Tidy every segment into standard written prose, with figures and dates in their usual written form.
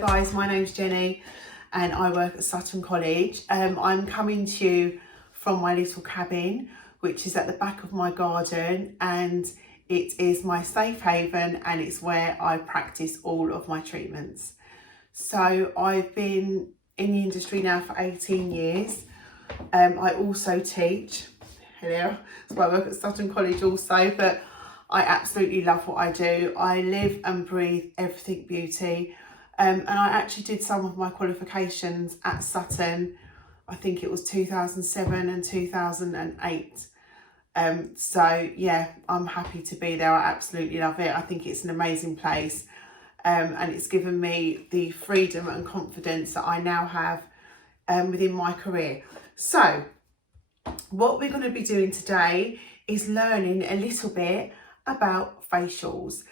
guys, my name's Jenny and I work at Sutton College. I'm coming to you from my little cabin, which is at the back of my garden, and it is my safe haven and it's where I practice all of my treatments. So I've been in the industry now for 18 years. I also teach. Hello, so I work at Sutton College also, but I absolutely love what I do. I live and breathe everything beauty. And I actually did some of my qualifications at Sutton. I think it was 2007 and 2008. So yeah, I'm happy to be there. I absolutely love it. I think it's an amazing place. And it's given me the freedom and confidence that I now have within my career. So what we're going to be doing today is learning a little bit about facials.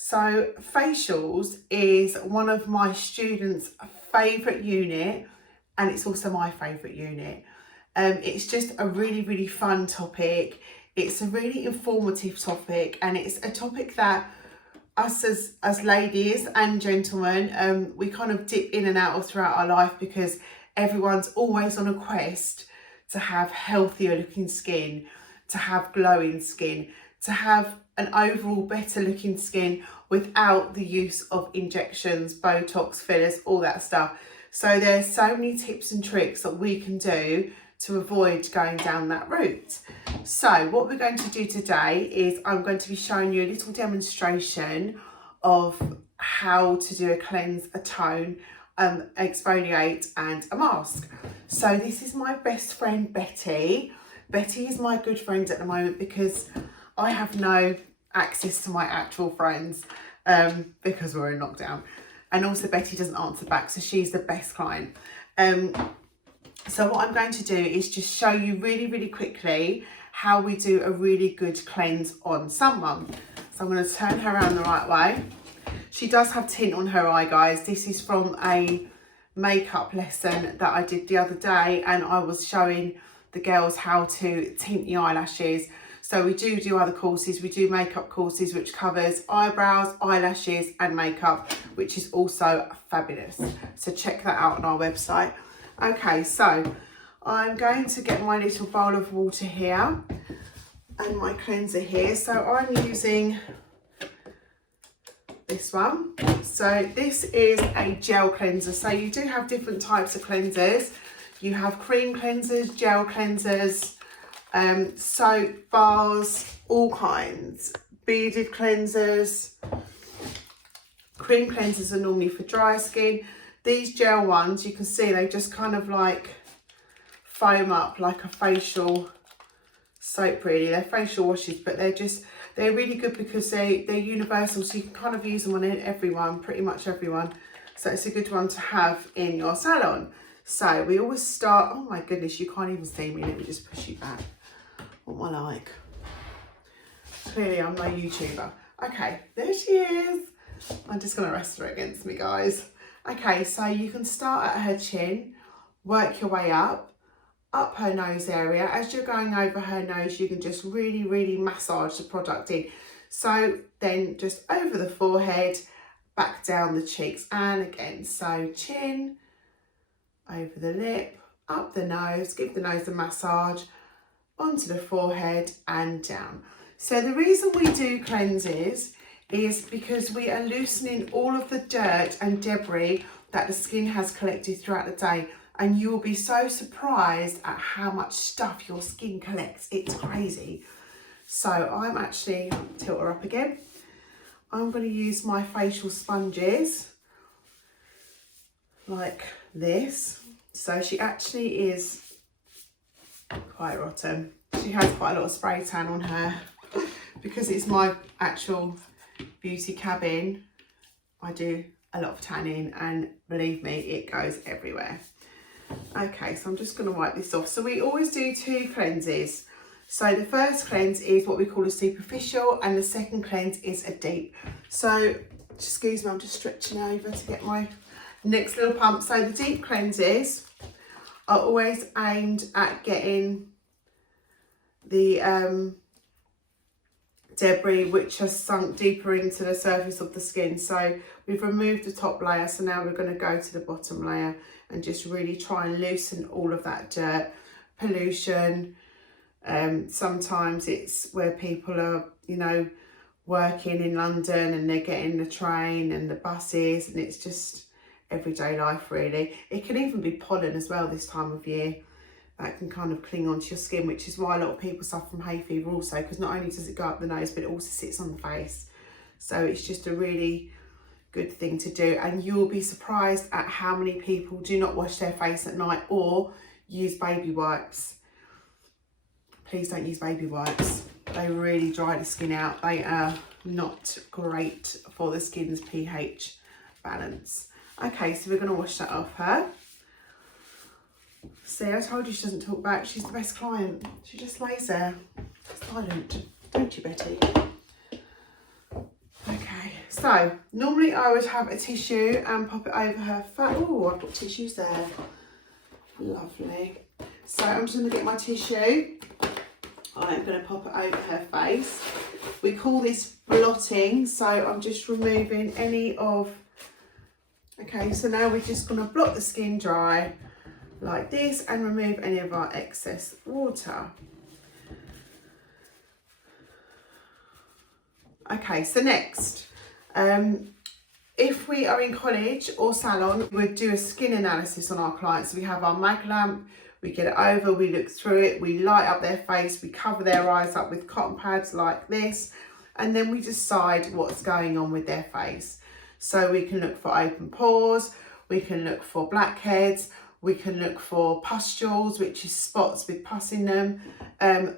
So facials is one of my students' favourite unit, and it's also my favourite unit. It's just a really fun topic. It's a really informative topic, and it's a topic that us as ladies and gentlemen, we kind of dip in and out of throughout our life, because everyone's always on a quest to have healthier looking skin, to have glowing skin, to have an overall better looking skin without the use of injections, Botox, fillers, all that stuff. So there's so many tips and tricks that we can do to avoid going down that route. So what we're going to do today is I'm going to be showing you a little demonstration of how to do a cleanse, a tone, exfoliate and a mask. So this is my best friend Betty. Betty is my good friend at the moment because I have no access to my actual friends because we're in lockdown, and also Betty doesn't answer back, so she's the best client. So what I'm going to do is just show you really quickly how we do a really good cleanse on someone. So I'm going to turn her around the right way. She does have tint on her eye, guys. This is from a makeup lesson that I did the other day, and I was showing the girls how to tint the eyelashes. So we do other courses. We do makeup courses, which covers eyebrows, eyelashes and makeup, which is also fabulous. So check that out on our website. Okay, so I'm going to get my little bowl of water here and my cleanser here. So I'm using this one. So this is a gel cleanser. So you do have different types of cleansers. You have cream cleansers, gel cleansers, soap bars, all kinds, beaded cleansers. Cream cleansers are normally for dry skin. These gel ones, you can see they just kind of like foam up like a facial soap, really. They're facial washes, but they're really good because they're universal, so you can kind of use them on everyone, pretty much everyone. So it's a good one to have in your salon. So we always start, oh my goodness, you can't even see me. Let me just push you back. What am I like? Clearly I'm no YouTuber. Okay, there she is. I'm just gonna rest her against me, guys. Okay, so you can start at her chin, work your way up her nose area. As you're going over her nose, you can just really massage the product in. So then just over the forehead, back down the cheeks, and again, so chin, over the lip, up the nose, give the nose a massage, onto the forehead and down. So the reason we do cleanses is because we are loosening all of the dirt and debris that the skin has collected throughout the day, and you will be so surprised at how much stuff your skin collects. It's crazy. So I'm actually, tilt her up again, I'm going to use my facial sponges like this. So she actually is quite rotten. She has quite a lot of spray tan on her because it's my actual beauty cabin. I do a lot of tanning, and believe me, it goes everywhere. Okay, so I'm just going to wipe this off. So we always do two cleanses. So the first cleanse is what we call a superficial, and the second cleanse is a deep. So excuse me, I'm just stretching over to get my next little pump. So the deep cleanses are always aimed at getting the debris which has sunk deeper into the surface of the skin. So we've removed the top layer, so now we're going to go to the bottom layer and just really try and loosen all of that dirt, pollution. Sometimes it's where people are, you know, working in London and they're getting the train and the buses, and it's just everyday life really. It can even be pollen as well this time of year that can kind of cling onto your skin, which is why a lot of people suffer from hay fever also, because not only does it go up the nose, but it also sits on the face. So it's just a really good thing to do, and you'll be surprised at how many people do not wash their face at night or use baby wipes. Please don't use baby wipes. They really dry the skin out. They are not great for the skin's pH balance. Okay, so we're going to wash that off her. See, I told you she doesn't talk back. She's the best client. She just lays there, silent. Don't you, Betty? Okay, so normally I would have a tissue and pop it over her face. Oh, I've got tissues there. Lovely. So I'm just going to get my tissue. I'm going to pop it over her face. We call this blotting, so I'm just removing any of... Okay, so now we're just going to blot the skin dry like this and remove any of our excess water. Okay, so next, if we are in college or salon, we would do a skin analysis on our clients. We have our mag lamp, we get it over, we look through it, we light up their face, we cover their eyes up with cotton pads like this, and then we decide what's going on with their face. So we can look for open pores, we can look for blackheads, we can look for pustules, which is spots with pus in them,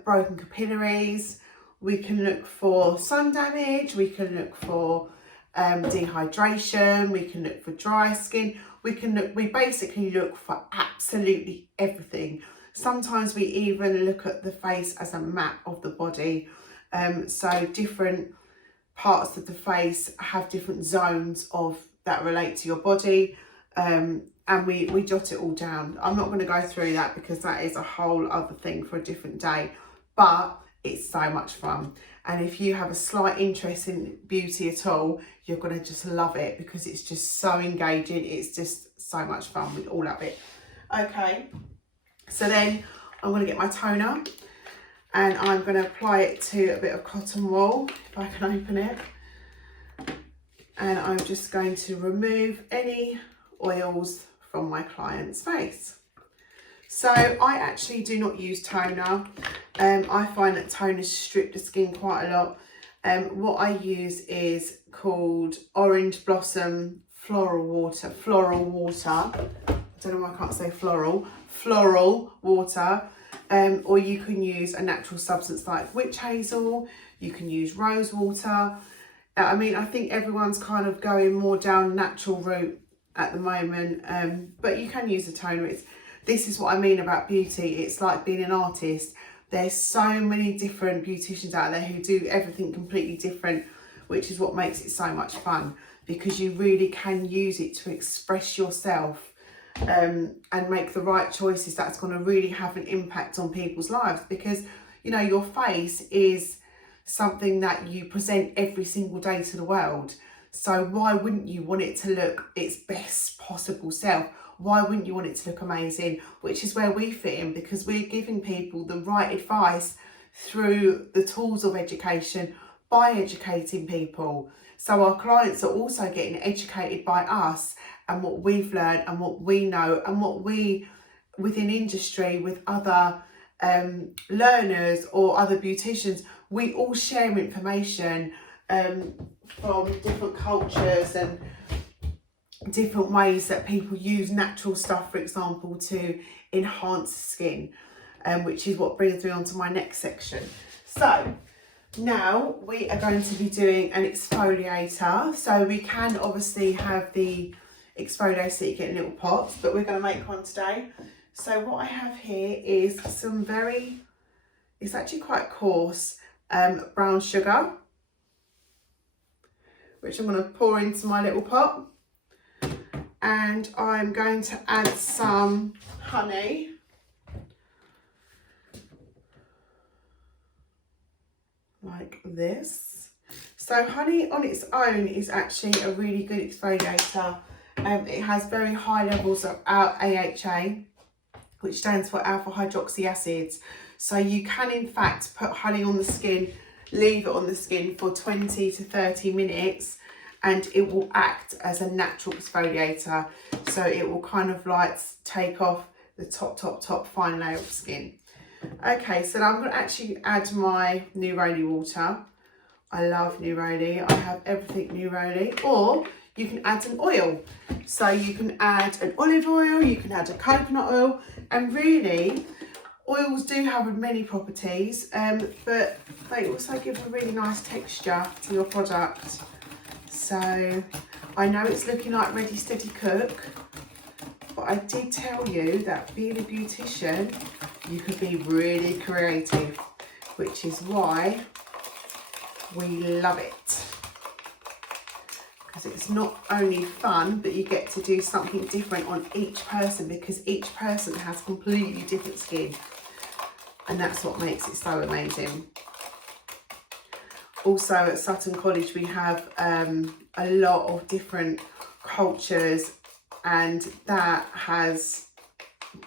broken capillaries. We can look for sun damage. We can look for dehydration. We can look for dry skin. We basically look for absolutely everything. Sometimes we even look at the face as a map of the body. So different parts of the face have different zones of that relate to your body. And we jot it all down. I'm not going to go through that because that is a whole other thing for a different day, but it's so much fun. And if you have a slight interest in beauty at all, you're going to just love it because it's just so engaging. It's just so much fun with all of it. Okay, so then I'm going to get my toner and I'm going to apply it to a bit of cotton wool, if I can open it. And I'm just going to remove any oils from my client's face. So I actually do not use toner. I find that toners strip the skin quite a lot. What I use is called Orange Blossom Floral Water. I don't know why I can't say floral. Floral water. Or you can use a natural substance like witch hazel. You can use rose water. I mean, I think everyone's kind of going more down natural route at the moment, but you can use a toner. This is what I mean about beauty. It's like being an artist. There's so many different beauticians out there who do everything completely different, which is what makes it so much fun, because you really can use it to express yourself and make the right choices that's going to really have an impact on people's lives. Because, you know, your face is something that you present every single day to the world. So why wouldn't you want it to look its best possible self? Why wouldn't you want it to look amazing? Which is where we fit in, because we're giving people the right advice through the tools of education by educating people. So our clients are also getting educated by us and what we've learned and what we know and what we within industry with other learners or other beauticians, we all share information from different cultures and different ways that people use natural stuff, for example, to enhance skin, which is what brings me on to my next section. So now we are going to be doing an exfoliator. So we can obviously have the exfoliator that you get in little pots, but we're going to make one today. So what I have here is some it's actually quite coarse brown sugar, which I'm going to pour into my little pot. And I'm going to add some honey. like this. So honey on its own is actually a really good exfoliator. It has very high levels of AHA, which stands for alpha hydroxy acids. So you can in fact put honey on the skin, leave it on the skin for 20 to 30 minutes, and it will act as a natural exfoliator. So it will kind of like take off the top fine layer of skin. Okay, so now I'm going to actually add my Neroli water. I love Neroli. I have everything Neroli. Or you can add an oil. So you can add an olive oil, you can add a coconut oil, and really oils do have many properties, but they also give a really nice texture to your product. So I know it's looking like Ready Steady Cook, but I did tell you that being a beautician, you could be really creative, which is why we love it. Because it's not only fun, but you get to do something different on each person, because each person has completely different skin. And that's what makes it so amazing. Also at Sutton College, we have a lot of different cultures, and that has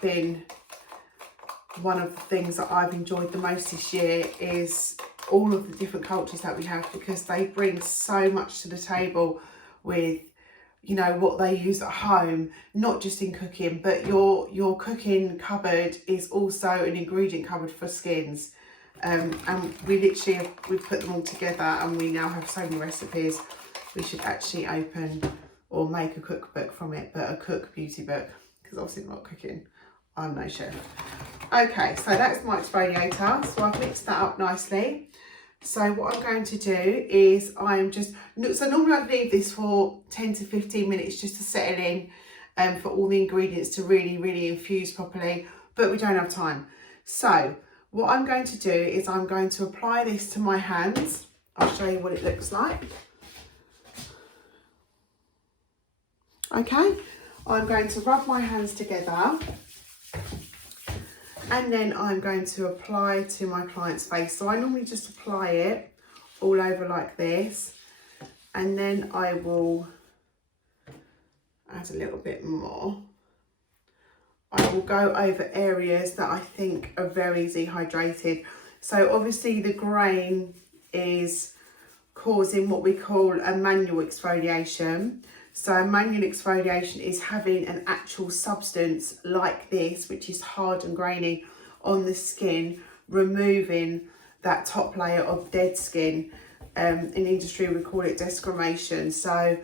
been one of the things that I've enjoyed the most this year, is all of the different cultures that we have, because they bring so much to the table with, you know, what they use at home, not just in cooking, but your cooking cupboard is also an ingredient cupboard for skins. And we literally we put them all together, and we now have so many recipes. We should actually open or make a cookbook from it, but a cook beauty book, because obviously I'm not cooking, I'm no chef. Okay, so that's my exfoliator. So I've mixed that up nicely. So what I'm going to do is so normally I'd leave this for 10 to 15 minutes just to settle in, for all the ingredients to really infuse properly, but we don't have time. So what I'm going to do is I'm going to apply this to my hands. I'll show you what it looks like. Okay, I'm going to rub my hands together, and then I'm going to apply to my client's face. So I normally just apply it all over like this, and then I will add a little bit more. I will go over areas that I think are very dehydrated. So obviously the grain is causing what we call a manual exfoliation. So a manual exfoliation is having an actual substance like this, which is hard and grainy on the skin, removing that top layer of dead skin. In industry we call it desquamation. So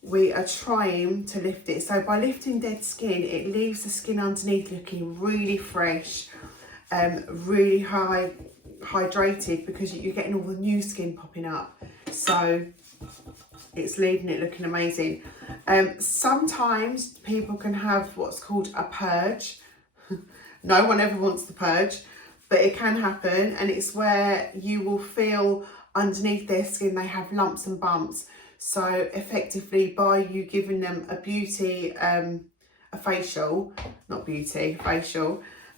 we are trying to lift it. So by lifting dead skin, it leaves the skin underneath looking really fresh, really hydrated, because you're getting all the new skin popping up. So it's leaving it looking amazing. Sometimes people can have what's called a purge. No one ever wants the purge, but it can happen, and it's where you will feel underneath their skin they have lumps and bumps. So effectively, by you giving them a facial,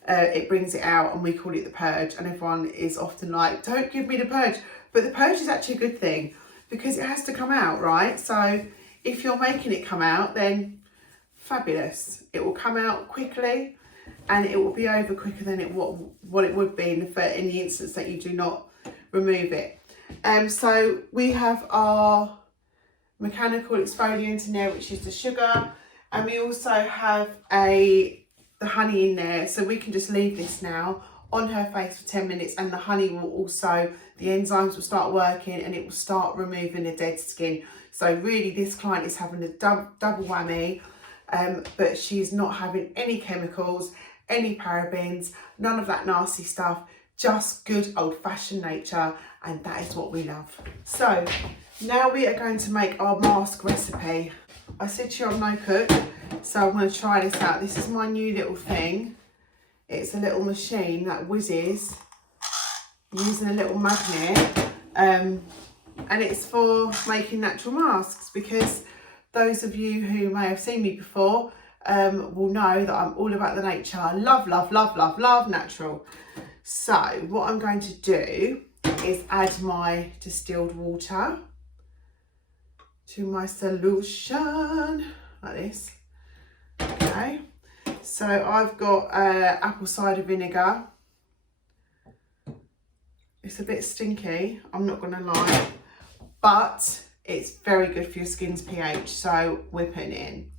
it brings it out, and we call it the purge. And everyone is often like, don't give me the purge. But the purge is actually a good thing, because it has to come out, right? So if you're making it come out, then fabulous. It will come out quickly, and it will be over quicker than what it would be in the instance that you do not remove it. So we have our mechanical exfoliant in there, which is the sugar, and we also have the honey in there. So we can just leave this now on her face for 10 minutes, and the honey will also, the enzymes will start working, and it will start removing the dead skin. So really this client is having a double whammy, but she's not having any chemicals, any parabens, none of that nasty stuff, just good old-fashioned nature, and that is what we love. So now we are going to make our mask recipe. I said to you I'm no cook, so I'm going to try this out. This is my new little thing. It's a little machine that whizzes using a little magnet, and it's for making natural masks, because those of you who may have seen me before will know that I'm all about the nature. I love natural. So what I'm going to do is add my distilled water to my solution, like this. Okay, so I've got apple cider vinegar. It's a bit stinky, I'm not gonna lie, but it's very good for your skin's pH, so we're putting it in.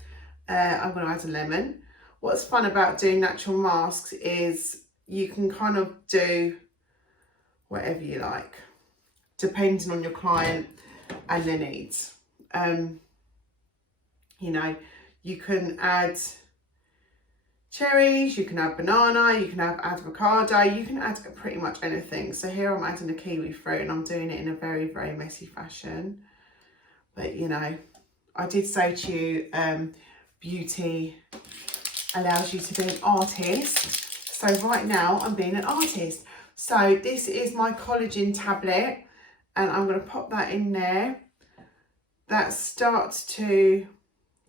I'm gonna add a lemon. What's fun about doing natural masks is you can kind of do whatever you like, depending on your client and their needs. You know, you can add cherries, you can add banana, you can add avocado, you can add pretty much anything. So here I'm adding a kiwi fruit and I'm doing it in a very, very messy fashion. But you know, I did say to you, beauty allows you to be an artist. So right now I'm being an artist. So this is my collagen tablet and I'm going to pop that in there. That starts to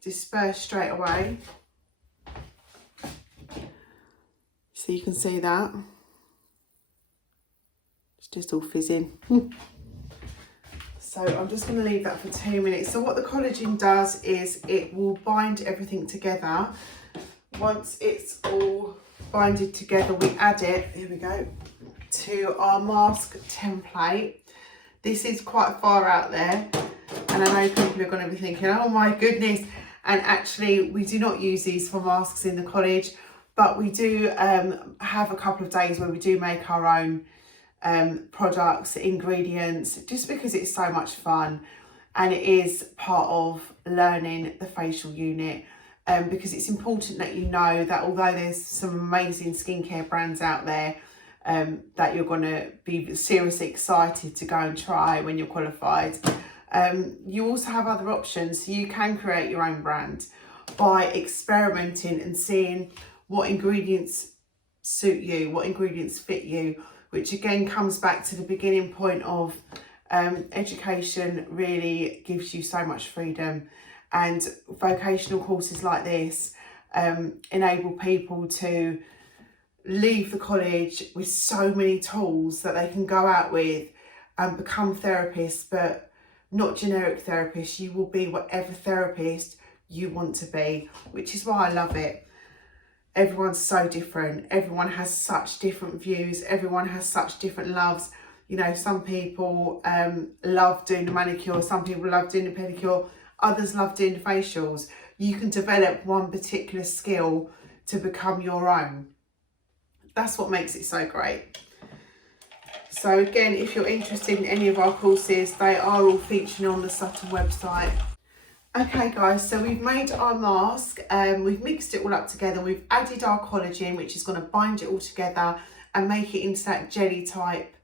disperse straight away. So you can see that. It's just all fizzing. So I'm just going to leave that for 2 minutes. So what the collagen does is it will bind everything together. Once it's all binded together, we add it, here we go, to our mask template. This is quite far out there, and I know people are going to be thinking, oh my goodness. And actually, we do not use these for masks in the college, but we do have a couple of days where we do make our own products, ingredients, just because it's so much fun and it is part of learning the facial unit. Because it's important that you know that although there's some amazing skincare brands out there that you're going to be seriously excited to go and try when you're qualified, you also have other options. So you can create your own brand by experimenting and seeing what ingredients suit you, what ingredients fit you, which again comes back to the beginning point of education really gives you so much freedom. And vocational courses like this enable people to leave the college with so many tools that they can go out with and become therapists, but not generic therapists. You will be whatever therapist you want to be, which is why I love it. Everyone's so different. Everyone has such different views. Everyone has such different loves. You know, some people love doing the manicure. Some people love doing the pedicure. Others love doing the facials. You can develop one particular skill to become your own. That's what makes it so great. So again, if you're interested in any of our courses, they are all featuring on the Sutton website. Okay guys, so we've made our mask, we've mixed it all up together, we've added our collagen, which is going to bind it all together and make it into that jelly type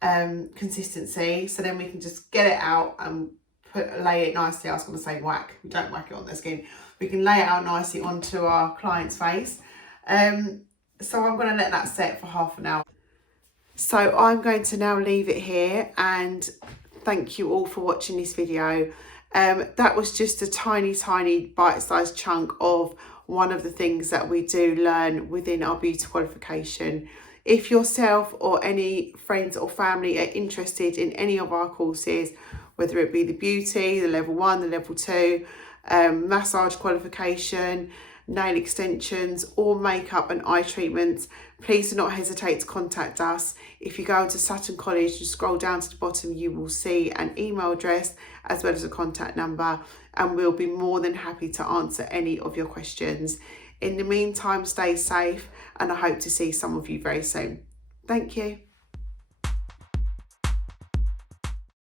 consistency. So then we can just get it out and lay it nicely. I was going to say whack, we don't whack it on their skin. We can lay it out nicely onto our client's face. So I'm going to let that set for half an hour. So I'm going to now leave it here and thank you all for watching this video. That was just a tiny bite-sized chunk of one of the things that we do learn within our beauty qualification. If yourself or any friends or family are interested in any of our courses, whether it be the beauty, the level 1, the level 2, massage qualification, nail extensions or makeup and eye treatments, please do not hesitate to contact us. If you go to Sutton College and scroll down to the bottom, you will see an email address as well as a contact number, and we'll be more than happy to answer any of your questions. In the meantime, stay safe and I hope to see some of you very soon. Thank you.